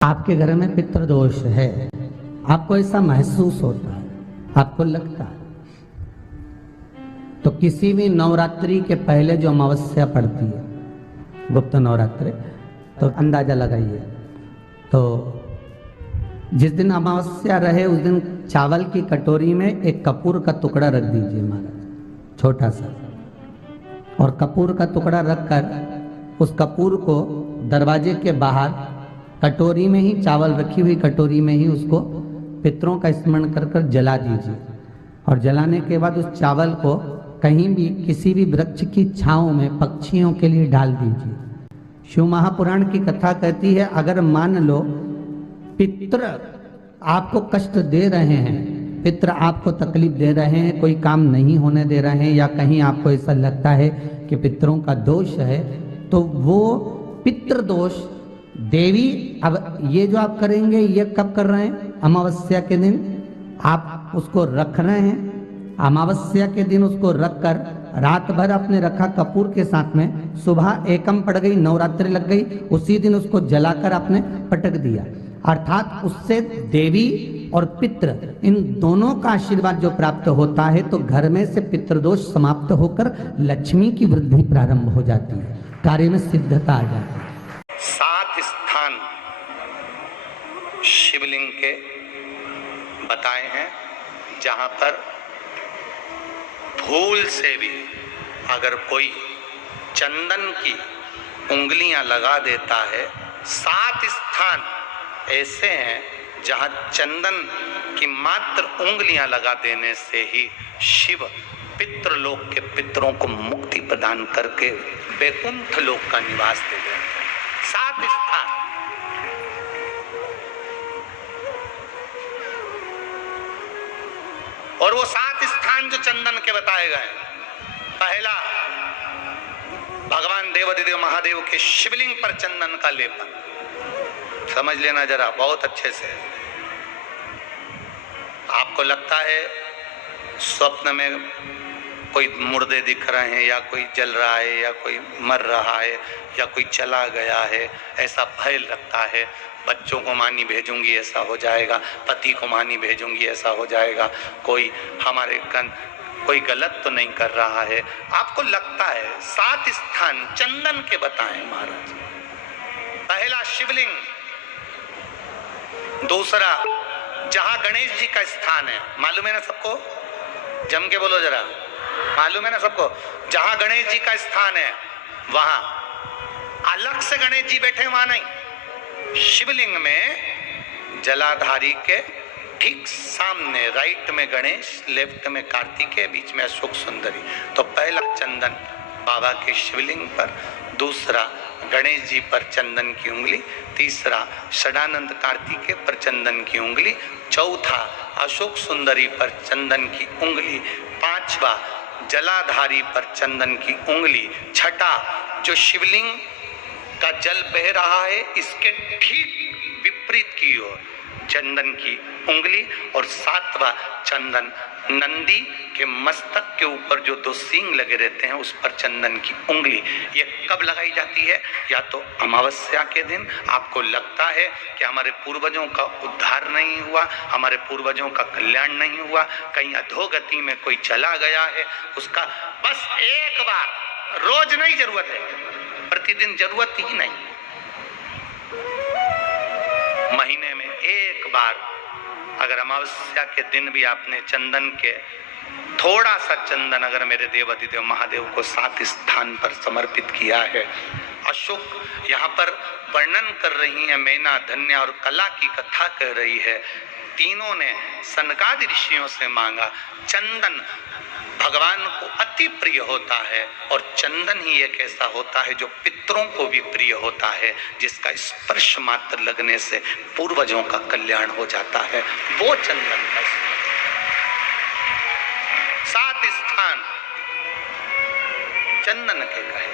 आपके घर में पितृदोष है, आपको ऐसा महसूस होता है, आपको लगता है, तो किसी भी नवरात्रि के पहले जो अमावस्या पड़ती है, गुप्त नवरात्रि, तो अंदाजा लगाइए। तो जिस दिन अमावस्या रहे उस दिन चावल की कटोरी में एक कपूर का टुकड़ा रख दीजिए महाराज, छोटा सा, और कपूर का टुकड़ा रखकर उस कपूर को दरवाजे के बाहर कटोरी में ही, चावल रखी हुई कटोरी में ही उसको पितरों का स्मरण कर कर जला दीजिए। और जलाने के बाद उस चावल को कहीं भी किसी भी वृक्ष की छांव में पक्षियों के लिए डाल दीजिए। शिव महापुराण की कथा कहती है, अगर मान लो पितृ आपको कष्ट दे रहे हैं, पितृ आपको तकलीफ दे रहे हैं, कोई काम नहीं होने दे रहे हैं, या कहीं आपको ऐसा लगता है कि पितरों का दोष है, तो वो पितृदोष देवी, अब ये जो आप करेंगे ये कब कर रहे हैं? अमावस्या के दिन आप उसको रख रहे हैं। अमावस्या के दिन उसको रखकर रात भर आपने रखा कपूर के साथ में, सुबह एकम पड़ गई, नवरात्रि लग गई, उसी दिन उसको जलाकर आपने पटक दिया। अर्थात उससे देवी और पितृ इन दोनों का आशीर्वाद जो प्राप्त होता है, तो घर में से पितृदोष समाप्त होकर लक्ष्मी की वृद्धि प्रारंभ हो जाती है, कार्य में सिद्धता आ जाती है। 7 स्थान शिवलिंग के बताए हैं जहां पर भूल से भी अगर कोई चंदन की उंगलियां लगा देता है, 7 स्थान ऐसे हैं जहां चंदन की मात्र उंगलियां लगा देने से ही शिव पितृलोक के पितरों को मुक्ति प्रदान करके वैकुंठ लोक का निवास दे देते हैं। 7 स्थान। और वो 7 स्थान जो चंदन के बताए गए, पहला भगवान देवाधिदेव महादेव के शिवलिंग पर चंदन का लेपन। समझ लेना जरा बहुत अच्छे से। आपको लगता है स्वप्न में कोई मुर्दे दिख रहे हैं, या कोई जल रहा है, या कोई मर रहा है, या कोई चला गया है, ऐसा भय लगता है। बच्चों को मानी भेजूंगी ऐसा हो जाएगा, पति को मानी भेजूंगी ऐसा हो जाएगा, कोई हमारे कोई गलत तो नहीं कर रहा है, आपको लगता है। 7 स्थान चंदन के बताएं महाराज। पहला शिवलिंग, दूसरा जहां गणेश जी का स्थान है, मालूम है ना सबको? जम के बोलो जरा, मालूम है ना सबको? जहां गणेश जी का स्थान है वहां अलग से गणेश जी बैठे, वहां नहीं। शिवलिंग में जलाधारी के ठीक सामने राइट में गणेश, लेफ्ट में कार्तिकेय, बीच में अशोक सुंदरी। तो पहला चंदन बाबा के शिवलिंग पर, दूसरा गणेश जी पर चंदन की उंगली, तीसरा षडानंद कार्तिकेय पर चंदन की उंगली, चौथा अशोक सुंदरी पर चंदन की उंगली, पांचवा जलाधारी पर चंदन की उंगली, छठा जो शिवलिंग का जल बह रहा है इसके ठीक विपरीत की ओर चंदन की उंगली, और 7वां चंदन नंदी के मस्तक के ऊपर जो 2 सींग लगे रहते हैं उस पर चंदन की उंगली। ये कब लगाई जाती है? या तो अमावस्या के दिन आपको लगता है कि हमारे पूर्वजों का उद्धार नहीं हुआ, हमारे पूर्वजों का कल्याण नहीं हुआ, कहीं अधोगति में कोई चला गया है, उसका बस एक बार, रोज नहीं जरूरत है, प्रतिदिन जरूरत ही नहीं, महीने में एक बार अगर अमावस्या के दिन भी आपने चंदन के थोड़ा सा चंदन अगर मेरे देवाधिदेव महादेव को 7 स्थान पर समर्पित किया है। अशोक यहाँ पर वर्णन कर रही है, मैना, धन्य और कला की कथा कर रही है। तीनों ने सनकादि ऋषियों से मांगा। चंदन भगवान को अति प्रिय होता है, और चंदन ही एक ऐसा होता है जो पितरों को भी प्रिय होता है, जिसका स्पर्श मात्र लगने से पूर्वजों का कल्याण हो जाता है, वो चंदन का 7 स्थान चंदन के कहे।